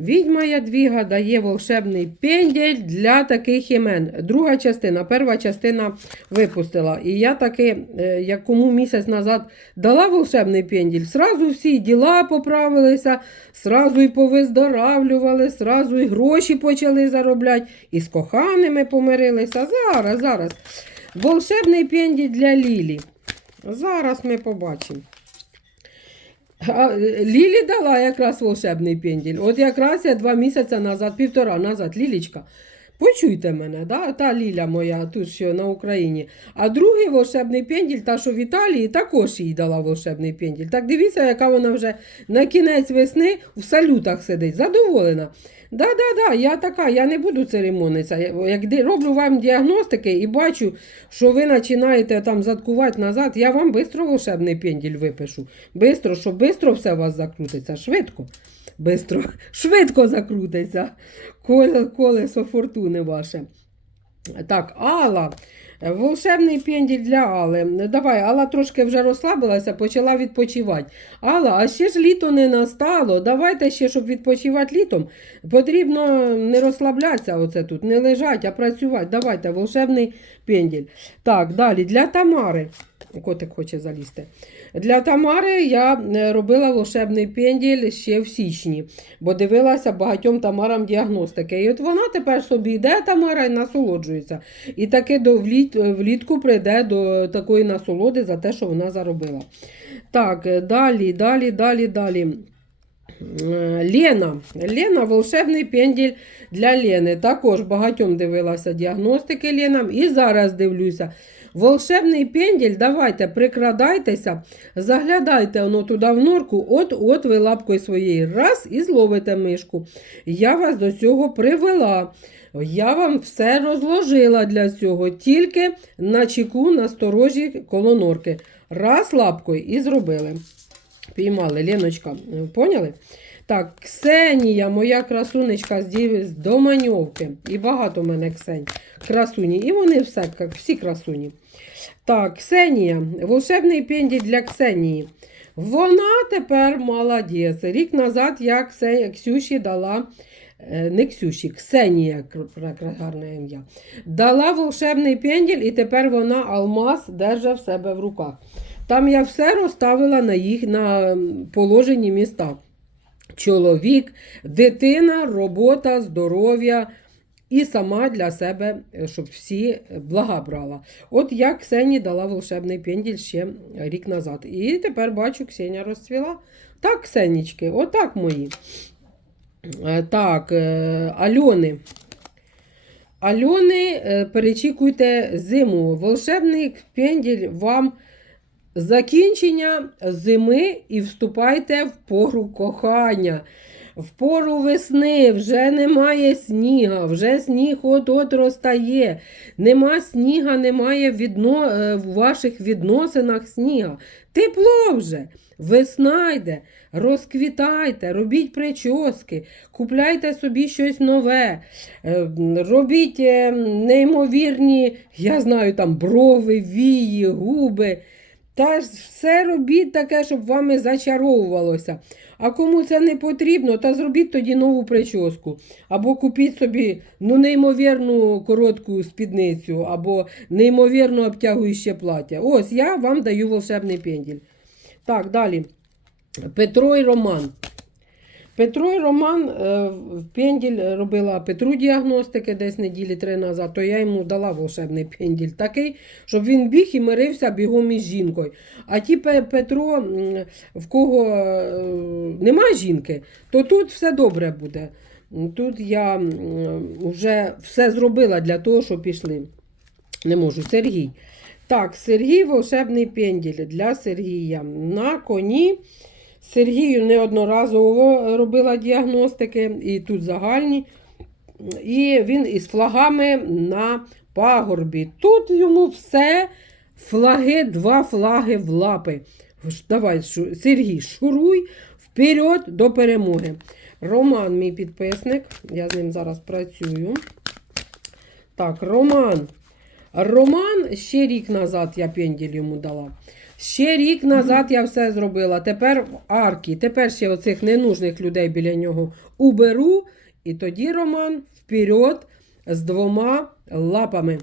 Відьма Ядвіга дає волшебний пенділь для таких імен. Друга частина, перша частина випустила. І я таки, е, як кому місяць назад дала волшебний пенділь, сразу всі діла поправилися, сразу і повиздоравлювали, сразу і гроші почали заробляти, і з коханими помирилися. Зараз, зараз. Волшебний пенділь для Лілі. Зараз ми побачимо. А, е, Лілі дала якраз волшебний пенділь. От якраз я два місяці назад, півтора назад, Лілічка. Почуйте мене, да? та Ліля моя тут що на Україні. А другий волшебний пенділь, та що в Італії, також їй дала волшебний пенділь. Так дивіться, яка вона вже на кінець весни в салютах сидить, задоволена. Да-да-да, я така, я не буду церемонитися. Як роблю вам діагностики і бачу, що ви починаєте там заткувати назад, я вам швидко волшебний пенділь випишу. Бистро, щоб швидко все у вас закрутиться. Швидко. Бистро, швидко закрутиться. Коле- Колесо фортуни ваше. Так, Алла. Волшебний пенділь для Алли. Давай, Алла трошки вже розслабилася, почала відпочивати. Алла, а ще ж літо не настало. Давайте ще, щоб відпочивати літом, потрібно не розслаблятися оце тут, не лежати, а працювати. Давайте, волшебний пенділь. Так, далі для Тамари. Котик хоче залізти. Для Тамари я е, робила волшебний пенділь ще в січні, бо дивилася багатьом Тамарам діагностики. І от вона тепер собі йде Тамара і насолоджується. І таки до вліт, влітку прийде до такої насолоди за те, що вона заробила. Так, е, далі, далі, далі, далі. Лена. Лена волшебний пенділь для Лени. Також багатьом дивилася діагностики Ленам. І зараз дивлюся. Волшебний пенділь, давайте прикрадайтеся, заглядайте воно туди в норку, от-от ви лапкою своєю раз і зловите мишку. Я вас до цього привела. Я вам все розложила для цього, тільки на чеку, на сторожі коло норки. Раз лапкою і зробили. Піймали, Леночка, е, поняли? Так, Ксенія, моя красунечка з Доманьовки. І багато в мене Ксень. Красуні. І вони все, як всі красуні. Так, Ксенія, волшебний пенділь для Ксенії. Вона тепер молодець. Рік назад я Ксюші дала. е, Не Ксюші, Ксенія, гарне ім'я. Дала волшебний пенділь, і тепер вона алмаз держить в себе в руках. Там я все розставила на їх на положені міста. Чоловік, дитина, робота, здоров'я і сама для себе, щоб всі блага брала. От я Ксені дала волшебний пенділь ще рік назад. І тепер бачу, Ксеня розцвіла. Так, Ксенічки, отак мої. Е, Так, е, Альони. Альони, е, перечікуйте зиму. Волшебний пенділь вам закінчення зими і вступайте в пору кохання. В пору весни вже немає сніга, вже сніг от-от розтає. Нема сніга, немає відно... е, в ваших відносинах сніга. Тепло вже. Весна йде, розквітайте, робіть прически, купляйте собі щось нове, е, робіть е, неймовірні, я знаю, там брови, вії, губи. Та ж все робіть таке, щоб вами зачаровувалося. А кому це не потрібно, та зробіть тоді нову прическу. Або купіть собі ну, неймовірну коротку спідницю, або неймовірно обтягующе плаття. Ось я вам даю волшебний пенділь. Так, далі. Петро і Роман. Петро і Роман е, в пенділь робила Петру діагностики десь неділі три назад, то я йому дала волшебний пенділь такий, щоб він біг і мирився бігом із жінкою. А ті Петро, в кого е, нема жінки, то тут все добре буде. Тут я вже все зробила для того, щоб пішли. Не можу, Сергій. Так, Сергій волшебний пенділь для Сергія. На коні. Сергію неодноразово робила діагностики, і тут загальні. І він із флагами на пагорбі. Тут йому все флаги, два флаги в лапи. Давай, Сергій, шуруй вперед до перемоги. Роман, мій підписник, я з ним зараз працюю. Так, Роман. Роман ще рік назад я пенділь йому дала. Ще рік назад я все зробила. Тепер арки. Тепер ще оцих ненужних людей біля нього уберу. І тоді Роман вперед з двома лапами.